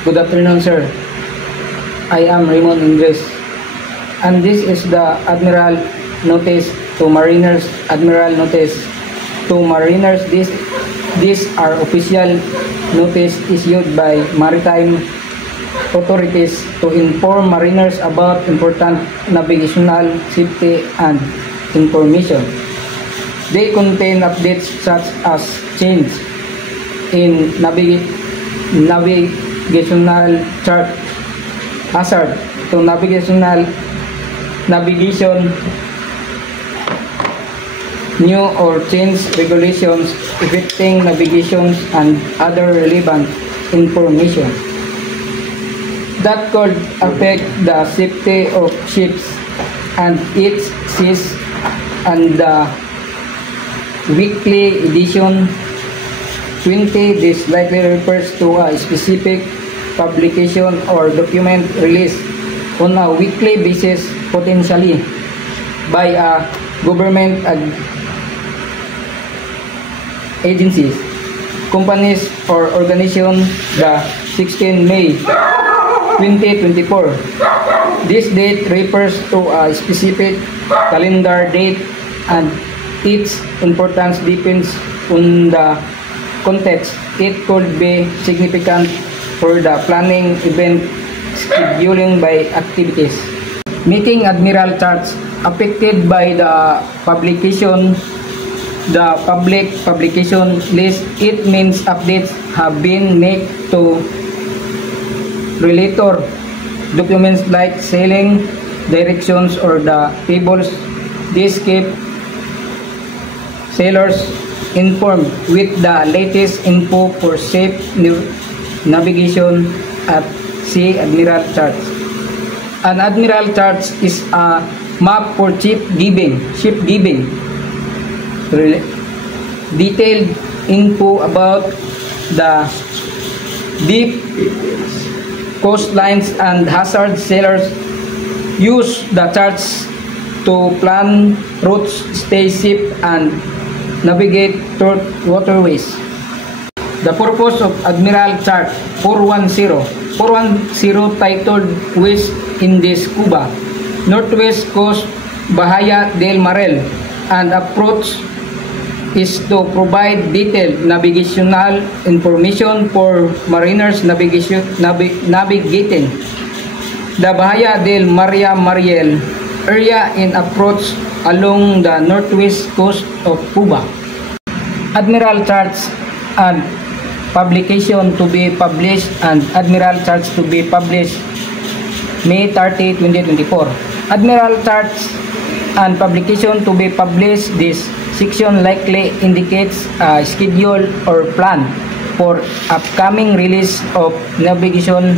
Good afternoon, sir. I am Raymond Ingres, and this is the Admiral Notice to Mariners. Admiral Notice to Mariners. These are official notice issued by maritime authorities to inform mariners about important navigational safety and information. They contain updates such as change in navigational chart, hazard to navigation, new or changed regulations affecting navigation, and other relevant information that could affect the safety of ships and its seas. And the weekly edition 20, this likely refers to a specific publication or document released on a weekly basis, potentially by a government agencies, companies, or organizations. The 16 May 2024. This date refers to a specific calendar date, and its importance depends on the context. It could be significant for the planning, event, scheduling by activities. Making admiral charts affected by the publication, the public publication list. It means updates have been made to related documents like sailing directions or the tables. This keeps sailors informed with the latest info for safe navigation at sea. Admiral charts. An admiral charts is a map for ship giving detailed info about the deep coastlines and hazards. Sailors use the charts to plan routes, stay safe, and navigate through waterways. The purpose of Admiral Chart 410 titled West Indies, Cuba, Northwest Coast, Bahia del Marel, and approach is to provide detailed navigational information for mariners navigating the Bahia del Mariel area in approach along the northwest coast of Cuba. Admiral charts and publication to be published, and Admiral charts to be published May 30, 2024. Admiral charts and publication to be published. This section likely indicates a schedule or plan for upcoming release of navigational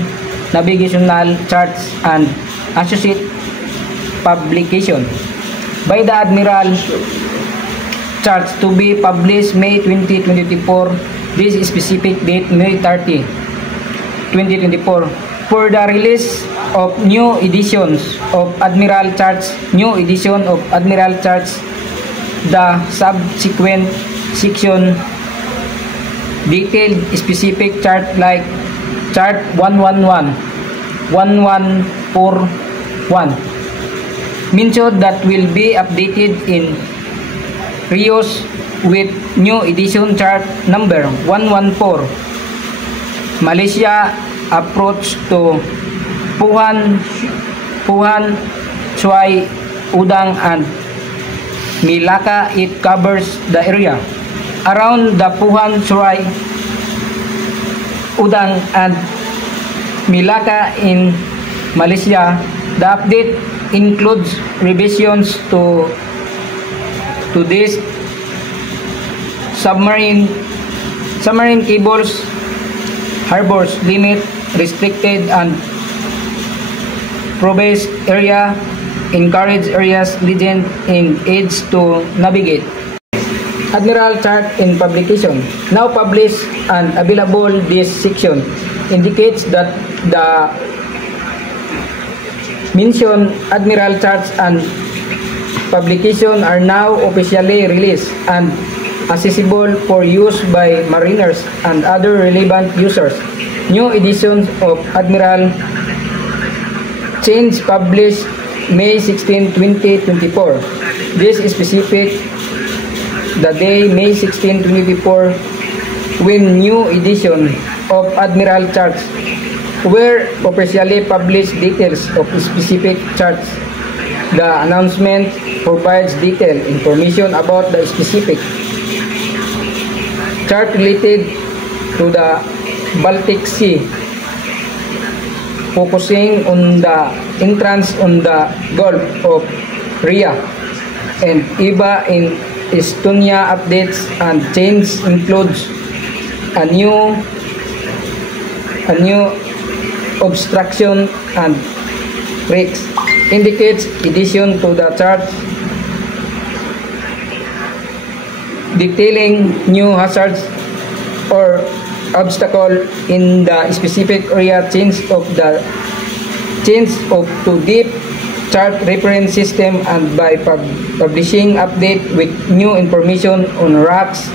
charts and associated publication by the Admiral charts to be published May 2024. This specific date May 30, 2024. For the release of new editions of Admiral charts, the subsequent section detailed specific chart like chart 111, 1141 mentioned that will be updated in reuse with new edition chart number 114. Malaysia approach to Puhan, Suai, Udang, and Melaka. It covers the area around the Puhan, Suai, Udang, and Melaka in Malaysia. The update includes revisions to this submarine cables, harbors, limit, restricted and proposed area, encourage areas, legend, and aids to navigate. Admiral chart in publication now published and available. This section indicates that the mentioned Admiral charts and publication are now officially released and accessible for use by mariners and other relevant users. New editions of Admiral Change published May 16, 2024. This is specific the day May 16, 2024 when new edition of Admiral charts were officially published details of specific charts. The announcement provides detailed information about the specific chart related to the Baltic Sea, focusing on the entrance on the Gulf of Riga and Iba in Estonia. Updates and change includes a new obstruction and risks, indicates addition to the chart detailing new hazards or obstacle in the specific area. Change to deep chart reference system, and by publishing update with new information on rocks,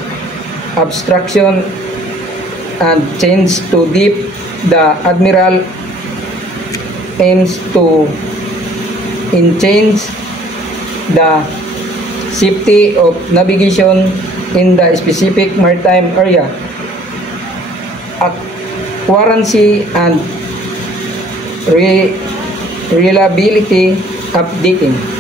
obstruction, and change to deep. The Admiral aims to enhance the safety of navigation in the specific maritime area, accuracy and reliability updating.